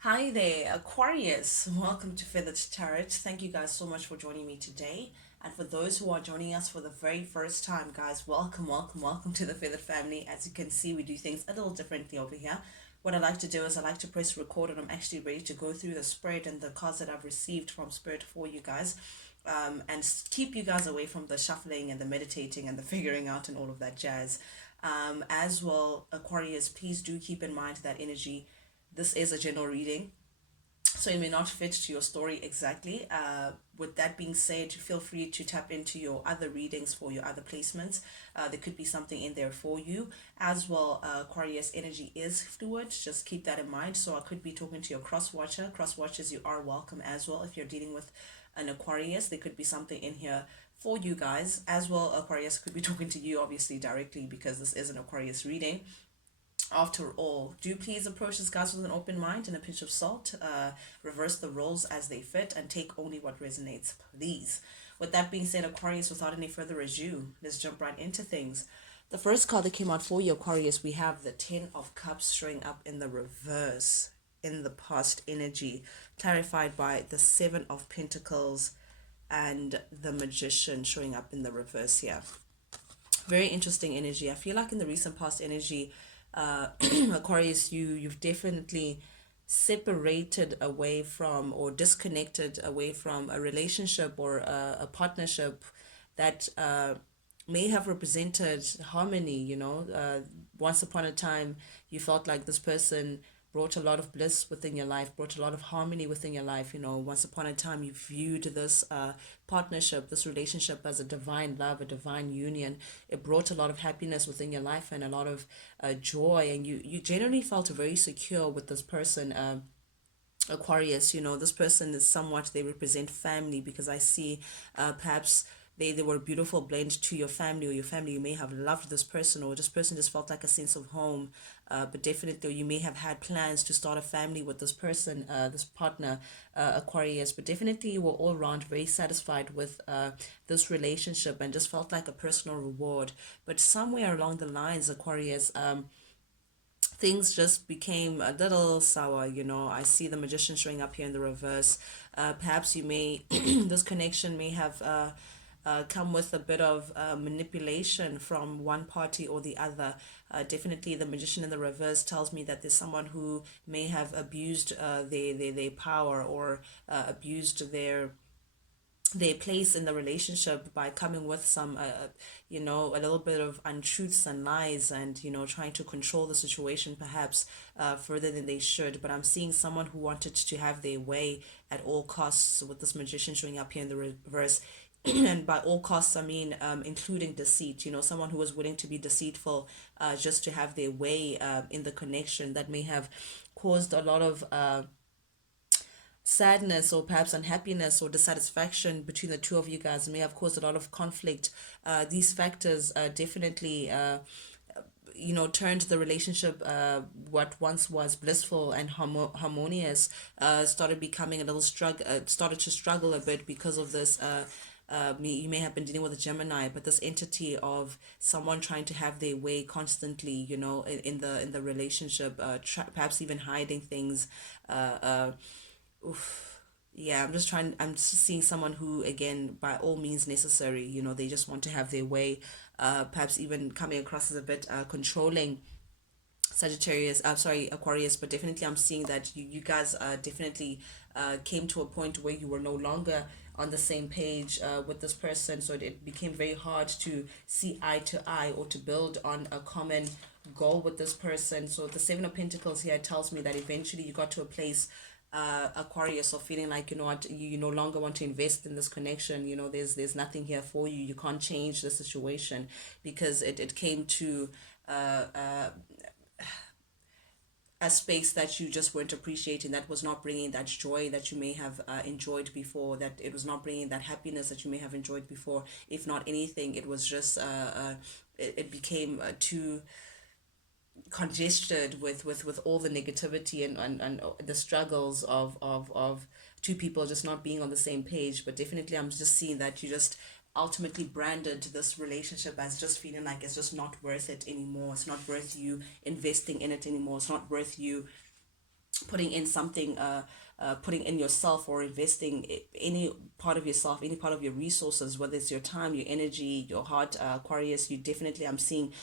Hi there, Aquarius. Welcome to Feathered Tarot. Thank you guys so much for joining me today. And for those who are joining us for the very first time, guys, welcome, welcome, welcome to the Feathered family. As you can see, we do things a little differently over here. What I like to do is I like to press record, and I'm actually ready to go through the spread and the cards that I've received from Spirit for you guys. And keep you guys away from the shuffling and the meditating and the figuring out and all of that jazz. As well, Aquarius, please do keep in mind that energy. This is a general reading, so it may not fit to your story exactly. With that being said, feel free to tap into your other readings for your other placements. There could be something in there for you as well. Aquarius, energy is fluid, just keep that in mind. So I could be talking to your cross watcher. Cross watchers, you are welcome as well. If you're dealing with an Aquarius, there could be something in here for you guys as well. Aquarius could be talking to you obviously directly, because this is an Aquarius reading. After all, do please approach this guys with an open mind and a pinch of salt. Reverse the roles as they fit and take only what resonates, please. With that being said, Aquarius, without any further ado, let's jump right into things. The first card that came out for you, Aquarius, we have the Ten of Cups showing up in the reverse in the past energy, clarified by the Seven of Pentacles and the Magician showing up in the reverse here. Very interesting energy. I feel like in the recent past energy, Aquarius, you've definitely separated away from or disconnected away from a relationship or a partnership that may have represented harmony. Once upon a time, you felt like this person brought a lot of bliss within your life, brought a lot of harmony within your life. Once upon a time, you viewed this partnership, this relationship as a divine love, a divine union. It brought a lot of happiness within your life and a lot of joy, and you generally felt very secure with this person. Aquarius, this person is somewhat, they represent family, because I see perhaps they were a beautiful blend to your family, or your family, you may have loved this person, or this person just felt like a sense of home. But definitely you may have had plans to start a family with this person, this partner, Aquarius. But definitely you were all around very satisfied with this relationship and just felt like a personal reward. But somewhere along the lines, Aquarius, things just became a little sour. I see the Magician showing up here in the reverse. Perhaps you may this connection may have come with a bit of manipulation from one party or the other. Definitely the Magician in the reverse tells me that there's someone who may have abused their power, or abused their place in the relationship by coming with some a little bit of untruths and lies, and trying to control the situation perhaps further than they should. But I'm seeing someone who wanted to have their way at all costs, with this Magician showing up here in the reverse. And by all costs, I mean including deceit. Someone who was willing to be deceitful just to have their way in the connection, that may have caused a lot of sadness, or perhaps unhappiness or dissatisfaction between the two of you guys. It may have caused a lot of conflict. These factors definitely turned the relationship, what once was blissful and harmonious, started becoming a little started to struggle a bit because of this. You may have been dealing with a Gemini, but this entity of someone trying to have their way constantly, in the relationship, perhaps even hiding things. Oof. Yeah, I'm just seeing someone who, again, by all means necessary, they just want to have their way, perhaps even coming across as a bit controlling. Sagittarius, sorry, Aquarius. But definitely I'm seeing that you guys definitely came to a point where you were no longer on the same page with this person, so it became very hard to see eye to eye, or to build on a common goal with this person. So the Seven of Pentacles here tells me that eventually you got to a place, Aquarius, of feeling like, what, you no longer want to invest in this connection. There's nothing here for you. You can't change the situation, because it came to a space that you just weren't appreciating, that was not bringing that joy that you may have enjoyed before, that it was not bringing that happiness that you may have enjoyed before. If not anything, it was just it became too congested with all the negativity and the struggles of two people just not being on the same page. But definitely I'm just seeing that you just ultimately branded this relationship as just feeling like it's just not worth it anymore. It's not worth you investing in it anymore. It's not worth you putting in something, putting in yourself or investing any part of yourself, any part of your resources, whether it's your time, your energy, your heart, Aquarius. You definitely, I'm seeing,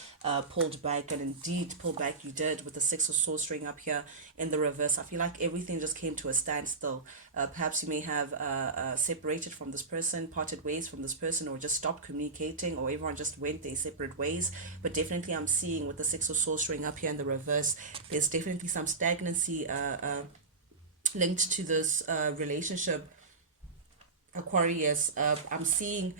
pulled back, and indeed pull back you did with the Six of Swords string up here in the reverse. I feel like everything just came to a standstill. Perhaps you may have separated from this person, parted ways from this person, or just stopped communicating, or everyone just went their separate ways. But definitely I'm seeing with the Six of Swords string up here in the reverse, there's definitely some stagnancy linked to this relationship, Aquarius. I'm seeing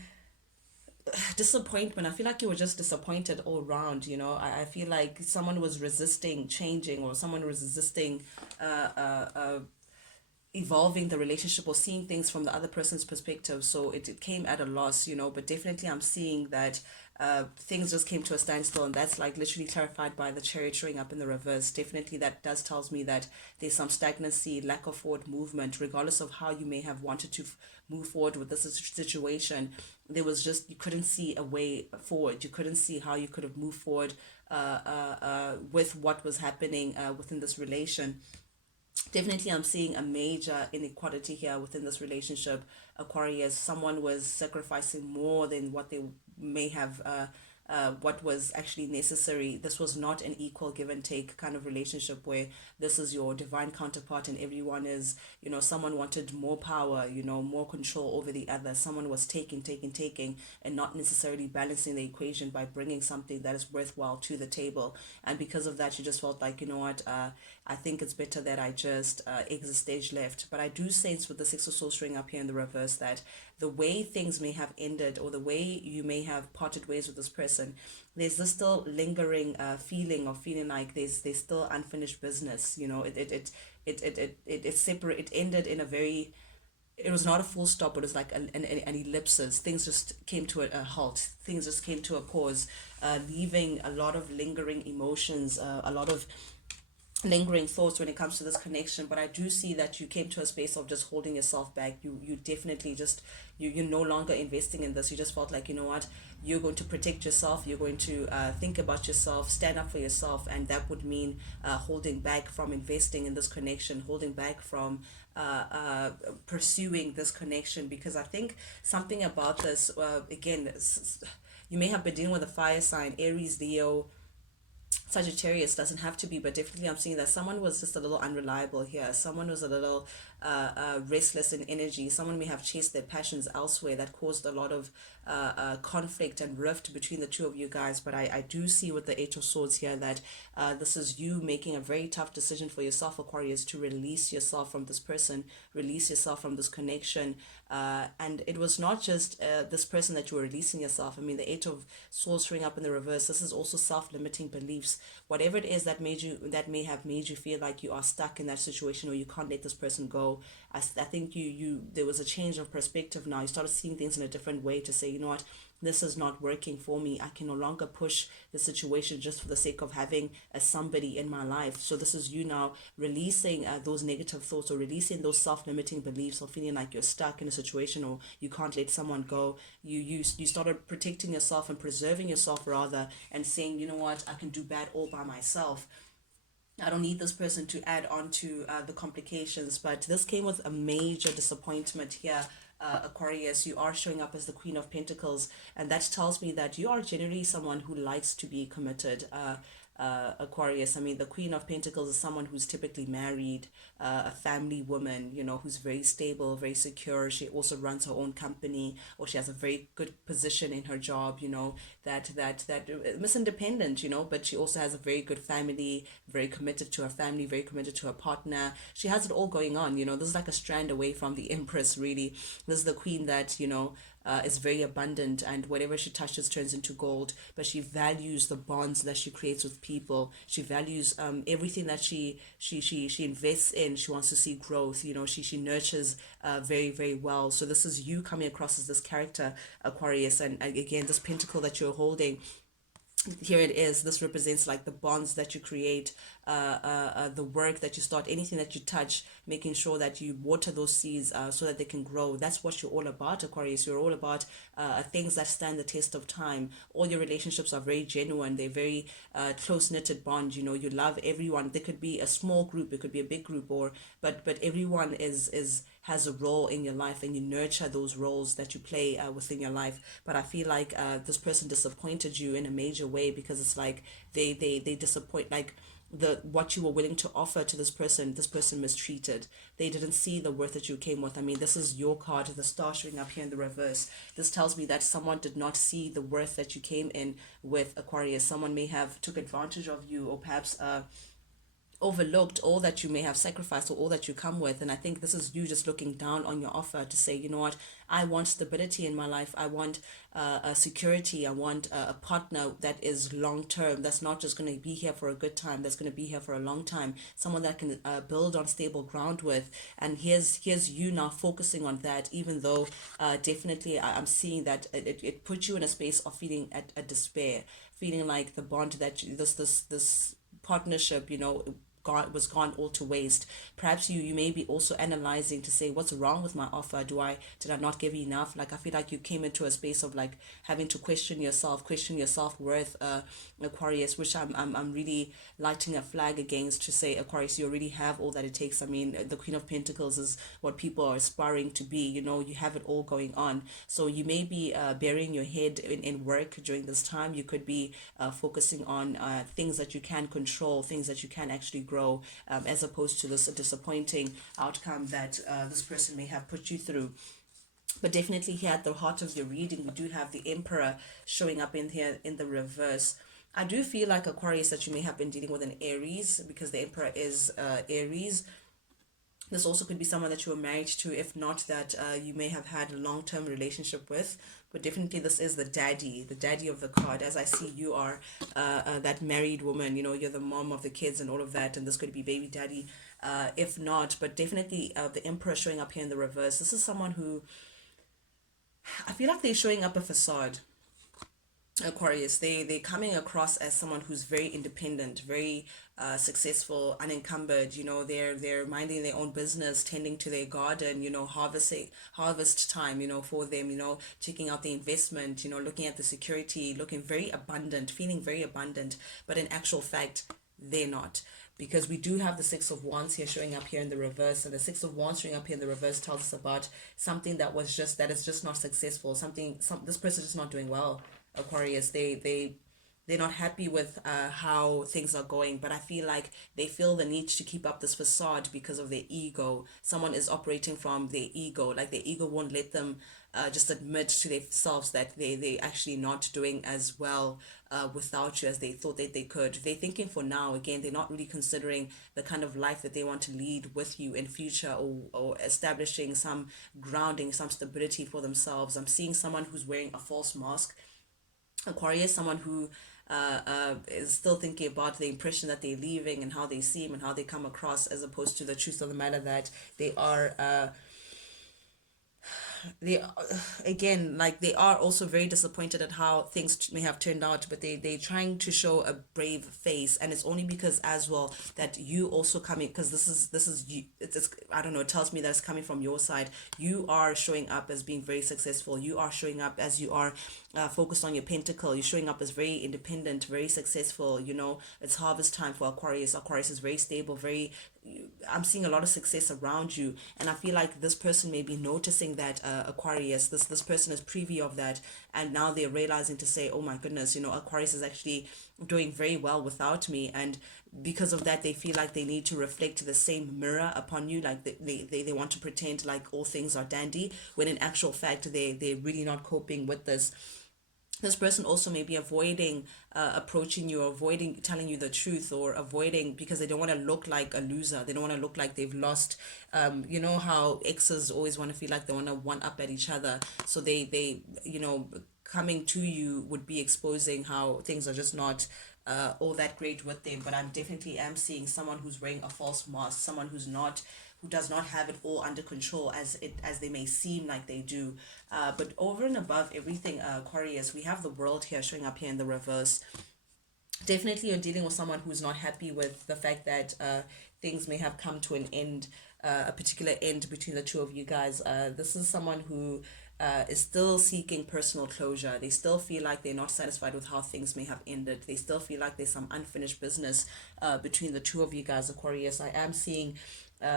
disappointment. I feel like you were just disappointed all around. I feel like someone was resisting changing, or someone was resisting evolving the relationship, or seeing things from the other person's perspective. So it came at a loss, but definitely I'm seeing that things just came to a standstill, and that's like literally clarified by the Chariot showing up in the reverse. Definitely that does tells me that there's some stagnancy, lack of forward movement, regardless of how you may have wanted to move forward with this situation. There was just, you couldn't see a way forward. You couldn't see how you could have moved forward with what was happening within this relation. Definitely I'm seeing a major inequality here within this relationship, Aquarius. Someone was sacrificing more than what they may have what was actually necessary. This was not an equal give and take kind of relationship where this is your divine counterpart and everyone is, someone wanted more power, more control over the other. Someone was taking, and not necessarily balancing the equation by bringing something that is worthwhile to the table. And because of that, you just felt like, I think it's better that I just exit stage left. But I do sense with the Six of Swords string up here in the reverse that the way things may have ended, or the way you may have parted ways with this person, there's this still lingering feeling of feeling like there's still unfinished business. It separate. It ended in a very, it was not a full stop, but it was like an ellipsis. Things just came to a halt. Things just came to a pause, leaving a lot of lingering emotions, a lot of lingering thoughts when it comes to this connection. But I do see that you came to a space of just holding yourself back. You definitely just, you're no longer investing in this. You just felt like, you're going to protect yourself, you're going to think about yourself, stand up for yourself, and that would mean holding back from investing in this connection, holding back from pursuing this connection. Because I think something about this, again, you may have been dealing with a fire sign, Aries, Leo, Sagittarius. Doesn't have to be, but definitely I'm seeing that someone was just a little unreliable here. Someone was a little restless in energy. Someone may have chased their passions elsewhere. That caused a lot of conflict and rift between the two of you guys. But I do see with the Eight of Swords here that this is you making a very tough decision for yourself, Aquarius, to release yourself from this person, release yourself from this connection. And it was not just this person that you were releasing yourself. I mean, the Eight of Swords showing up in the reverse, this is also self-limiting beliefs. Whatever it is that may have made you feel like you are stuck in that situation, or you can't let this person go. I think there was a change of perspective now. You started seeing things in a different way, to say, what, this is not working for me. I can no longer push the situation just for the sake of having somebody in my life. So this is you now releasing those negative thoughts, or releasing those self-limiting beliefs, or feeling like you're stuck in a situation, or you can't let someone go. You started protecting yourself and preserving yourself rather, and saying, what, I can do bad all by myself. I don't need this person to add on to the complications. But this came with a major disappointment here, Aquarius. You are showing up as the Queen of Pentacles, and that tells me that you are generally someone who likes to be committed, Aquarius. I mean, the Queen of Pentacles is someone who's typically married, a family woman, who's very stable, very secure. She also runs her own company, or she has a very good position in her job, that Miss Independent, but she also has a very good family, very committed to her family, very committed to her partner. She has it all going on, this is like a strand away from the Empress, really. This is the queen that, is very abundant, and whatever she touches turns into gold. But she values the bonds that she creates with people. She values everything that she invests in. She wants to see growth. She nurtures very, very well. So this is you coming across as this character, Aquarius. And again, this pentacle that you're holding, here it is. This represents like the bonds that you create, the work that you start, anything that you touch, making sure that you water those seeds so that they can grow. That's what you're all about, Aquarius. You're all about things that stand the test of time. All your relationships are very genuine. They're very close knitted bond. You know, you love everyone. There could be a small group, it could be a big group, or but everyone is has a role in your life, and you nurture those roles that you play within your life. But I feel like this person disappointed you in a major way, because it's like they disappoint, like the what you were willing to offer to this person mistreated. They didn't see the worth that you came with. I mean, this is your card, the star showing up here in the reverse. This tells me that someone did not see the worth that you came in with, Aquarius. Someone may have took advantage of you, or perhaps overlooked all that you may have sacrificed, or all that you come with. And I think this is you just looking down on your offer to say, you know what, I want stability in my life. I want a security. I want a partner that is long term, that's not just going to be here for a good time, that's going to be here for a long time, someone that can build on stable ground with. And here's you now focusing on that, even though definitely I'm seeing that it puts you in a space of feeling at a despair, feeling like the bond that this partnership, you know, was gone all to waste. Perhaps you may be also analyzing to say, what's wrong with my offer? Did I not give you enough? Like, I feel like you came into a space of like having to question yourself, question your self-worth, Aquarius, which I'm really lighting a flag against, to say, Aquarius, you already have all that it takes. I mean, the Queen of Pentacles is what people are aspiring to be. You know, you have it all going on. So you may be burying your head in work during this time. You could be focusing on things that you can control, things that you can actually grow, as opposed to this disappointing outcome that this person may have put you through. But definitely here at the heart of your reading, we do have the Emperor showing up in here in the reverse. I do feel like, Aquarius, that you may have been dealing with an Aries, because the Emperor is Aries. This also could be someone that you were married to, if not that you may have had a long-term relationship with. But definitely this is the daddy of the card. As I see, you are that married woman, you know, you're the mom of the kids and all of that, and this could be baby daddy, if not. But definitely the Emperor showing up here in the reverse. This is someone who, I feel like they're showing up a facade, Aquarius. They're coming across as someone who's very independent, very successful, unencumbered. You know, they're minding their own business, tending to their garden. You know, harvest time. You know, for them. You know, checking out the investment. You know, looking at the security, looking very abundant, feeling very abundant. But in actual fact, they're not, because we do have the Six of Wands here showing up here in the reverse, and the Six of Wands showing up here in the reverse tells us about something that is just not successful. This person is not doing well, Aquarius. They're not happy with how things are going, but I feel like they feel the need to keep up this facade because of their ego. Someone is operating from their ego, like their ego won't let them just admit to themselves that they actually not doing as well without you as they thought that they could. They're thinking for now. Again, they're not really considering the kind of life that they want to lead with you in future, or establishing some grounding, some stability for themselves. I'm seeing someone who's wearing a false mask, Aquarius, someone who is still thinking about the impression that they're leaving and how they seem and how they come across, as opposed to the truth of the matter that they are they again, like, they are also very disappointed at how things may have turned out, but they're trying to show a brave face. And it's only because as well that you also coming, because this is you, it's I don't know, it tells me that it's coming from your side. You are showing up as being very successful. You are showing up as you are focused on your pentacle. You're showing up as very independent, very successful. You know, it's harvest time for Aquarius. Aquarius is very stable, very, I'm seeing a lot of success around you, and I feel like this person may be noticing that, Aquarius. This person is privy of that, and now they're realizing to say, oh my goodness, you know, Aquarius is actually doing very well without me, and because of that, they feel like they need to reflect the same mirror upon you. Like they want to pretend like all things are dandy, when in actual fact they're really not coping with this. This person also may be avoiding approaching you, avoiding telling you the truth, or avoiding because they don't want to look like a loser. They don't want to look like they've lost. You know how exes always want to feel like they want to one up at each other. So they you know, coming to you would be exposing how things are just not all that great with them. But I'm definitely am seeing someone who's wearing a false mask, someone who does not have it all under control as they may seem like they do. But over and above everything, Aquarius, we have the World here showing up here in the reverse. Definitely you're dealing with someone who's not happy with the fact that things may have come to an end, a particular end between the two of you guys. This is someone who is still seeking personal closure. They still feel like they're not satisfied with how things may have ended. They still feel like there's some unfinished business between the two of you guys, Aquarius. I am seeing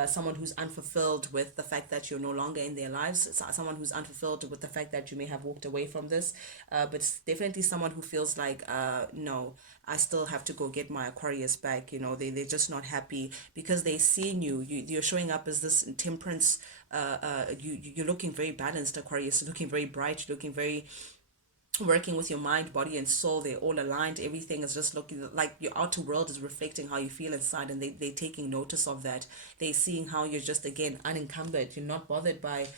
someone who's unfulfilled with the fact that you're no longer in their lives. It's someone who's unfulfilled with the fact that you may have walked away from this. But it's definitely someone who feels like, no, I still have to go get my Aquarius back. You know, they're just not happy because they're seeing you're showing up as this temperance. You're looking very balanced, Aquarius. You're looking very bright. You're looking very working with your mind, body, and soul. They're all aligned. Everything is just looking like your outer world is reflecting how you feel inside, and they're taking notice of that. They're seeing how you're just, again, unencumbered. You're not bothered by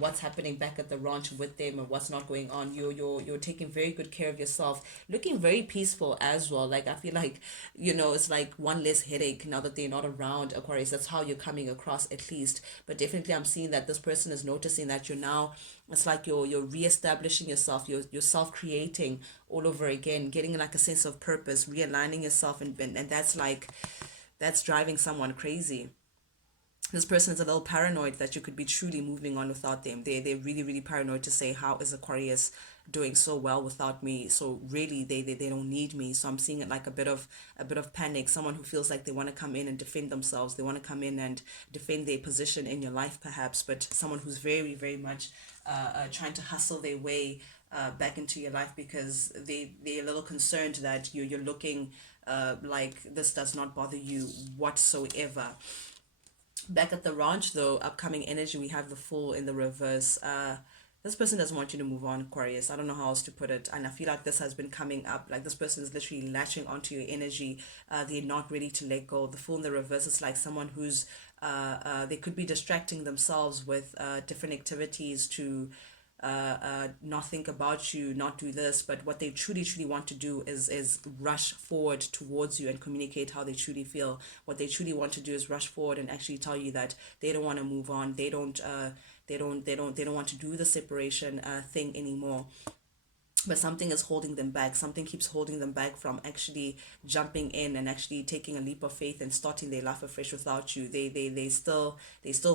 what's happening back at the ranch with them and what's not going on. You're taking very good care of yourself, looking very peaceful as well. Like, I feel like, it's like one less headache now that they're not around, Aquarius. That's how you're coming across, at least. But definitely I'm seeing that this person is noticing that you're now, it's like you're reestablishing yourself, you're self-creating all over again, getting like a sense of purpose, realigning yourself, and that's driving someone crazy. This person is a little paranoid that you could be truly moving on without them. They're really, really paranoid to say, how is Aquarius doing so well without me? So really they don't need me. So I'm seeing it like a bit of panic, someone who feels like they want to come in and defend themselves, they want to come in and defend their position in your life perhaps, but someone who's very, very much trying to hustle their way back into your life because they're a little concerned that you're looking like this does not bother you whatsoever. Back at the ranch, though, upcoming energy, we have the Fool in the reverse. This person doesn't want you to move on, Aquarius. I don't know how else to put it. And I feel like this has been coming up. Like, this person is literally latching onto your energy. They're not ready to let go. The Fool in the reverse is like someone who's, they could be distracting themselves with different activities to not think about you, not do this, but what they truly, truly want to do is rush forward towards you and communicate how they truly feel. What they truly want to do is rush forward and actually tell you that they don't want to move on. They don't want to do the separation thing anymore, but something is holding them back. Something keeps holding them back from actually jumping in and actually taking a leap of faith and starting their life afresh without you. They still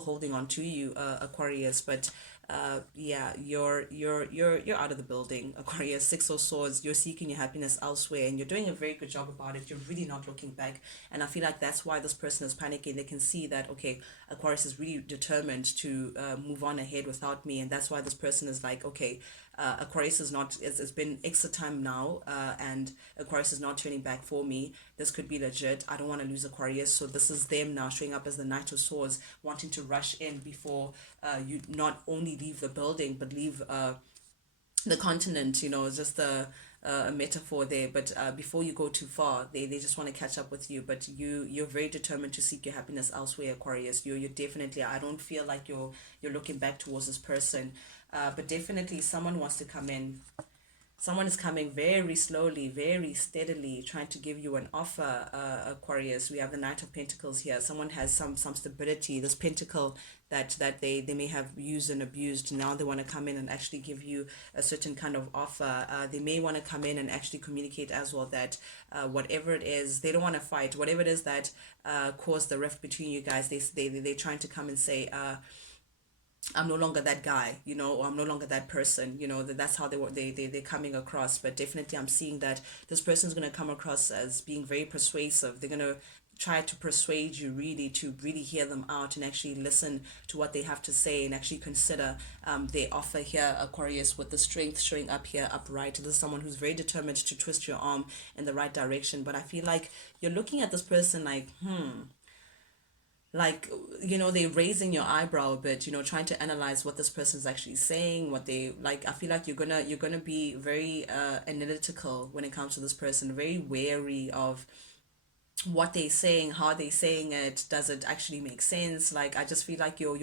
holding on to you, Aquarius. But yeah, you're out of the building, Aquarius. Six of Swords. You're seeking your happiness elsewhere, and you're doing a very good job about it. You're really not looking back, and I feel like that's why this person is panicking. They can see that, okay, Aquarius is really determined to move on ahead without me, and that's why this person is like, okay, Aquarius is not, it's been extra time now, and Aquarius is not turning back for me. This could be legit. I don't want to lose Aquarius. So this is them now showing up as the Knight of Swords, wanting to rush in before you not only leave the building, but leave the continent. It's just a metaphor there, but before you go too far, they just want to catch up with you. But you're very determined to seek your happiness elsewhere, Aquarius. You're definitely, I don't feel like you're looking back towards this person, but definitely someone wants to come in. Someone is coming very slowly, very steadily, trying to give you an offer, Aquarius. We have the Knight of Pentacles here. Someone has some stability. This pentacle that they may have used and abused. Now they want to come in and actually give you a certain kind of offer. They may want to come in and actually communicate as well that whatever it is, they don't want to fight. Whatever it is that caused the rift between you guys, they're trying to come and say, I'm no longer that guy, or I'm no longer that person, that's how they're coming across. But definitely I'm seeing that this person's going to come across as being very persuasive. They're going to try to persuade you really to really hear them out and actually listen to what they have to say and actually consider their offer here, Aquarius, with the strength showing up here upright. This is someone who's very determined to twist your arm in the right direction. But I feel like you're looking at this person like, they're raising your eyebrow a bit, trying to analyze what this person's actually saying, what they like. I feel like you're gonna be very analytical when it comes to this person, very wary of what they're saying, how they're saying it, does it actually make sense. Like, I just feel like you're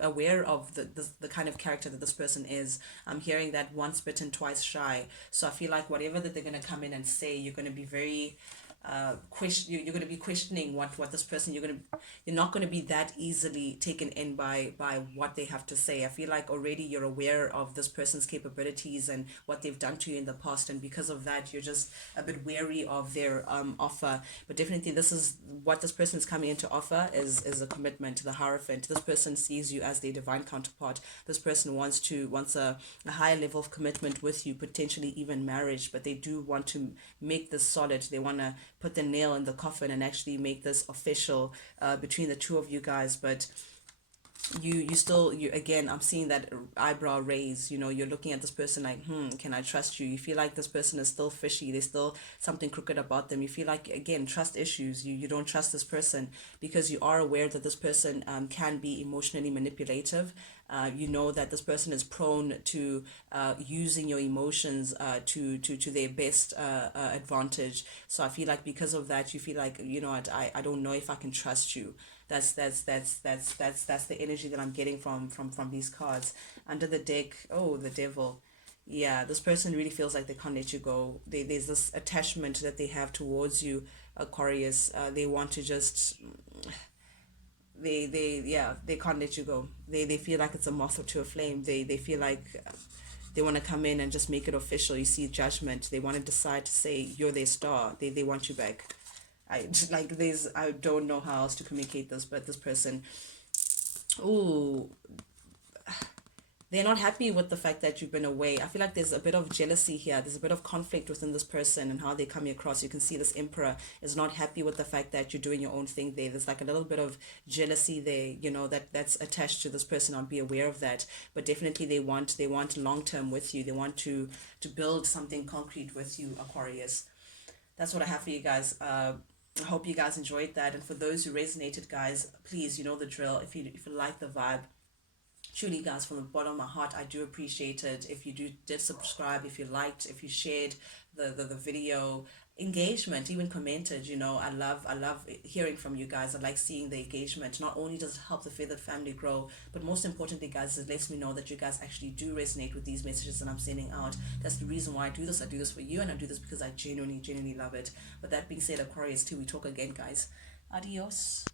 aware of the kind of character that this person is. I'm hearing that once bitten twice shy. So I feel like whatever that they're going to come in and say, you're going to be very you're going to be questioning what this person, you're not going to be that easily taken in by what they have to say. I feel like already you're aware of this person's capabilities and what they've done to you in the past, and because of that you're just a bit wary of their offer. But definitely this is what this person is coming in to offer, is a commitment to the Hierophant. This person sees you as their divine counterpart. This person wants a higher level of commitment with you, potentially even marriage, but they do want to make this solid. They want to put the nail in the coffin and actually make this official between the two of you guys. But you still, you again, I'm seeing that eyebrow raise. You're looking at this person like, can I trust you? You feel like this person is still fishy. There's still something crooked about them. You feel like, again, trust issues. You don't trust this person because you are aware that this person can be emotionally manipulative. You know that this person is prone to using your emotions to their best advantage. So I feel like because of that, you feel like, I don't know if I can trust you. That's the energy that I'm getting from these cards. Under the deck, oh, the Devil. Yeah, this person really feels like they can't let you go. There's this attachment that they have towards you, Aquarius. They want to just, they can't let you go. They feel like it's a moth to a flame. They feel like they want to come in and just make it official. You see Judgment. They want to decide to say you're their star. They want you back. I don't know how else to communicate this, but this person, ooh, they're not happy with the fact that you've been away. I feel like there's a bit of jealousy here. There's a bit of conflict within this person and how they come across. You can see this Emperor is not happy with the fact that you're doing your own thing there. There's like a little bit of jealousy there, that's attached to this person. I'll be aware of that. But definitely they want long term with you. They want to build something concrete with you, Aquarius. That's what I have for you guys. I hope you guys enjoyed that. And for those who resonated, guys, please, you know the drill. If you like the vibe, truly, guys, from the bottom of my heart, I do appreciate it. If you did subscribe, if you liked, if you shared the video, engagement, even commented, I love hearing from you guys. I like seeing the engagement. Not only does it help the Feathered family grow, but most importantly, guys, it lets me know that you guys actually do resonate with these messages that I'm sending out. That's the reason why I do this. I do this for you, and I do this because I genuinely love it. But that being said, Aquarius, till we talk again, guys. Adios.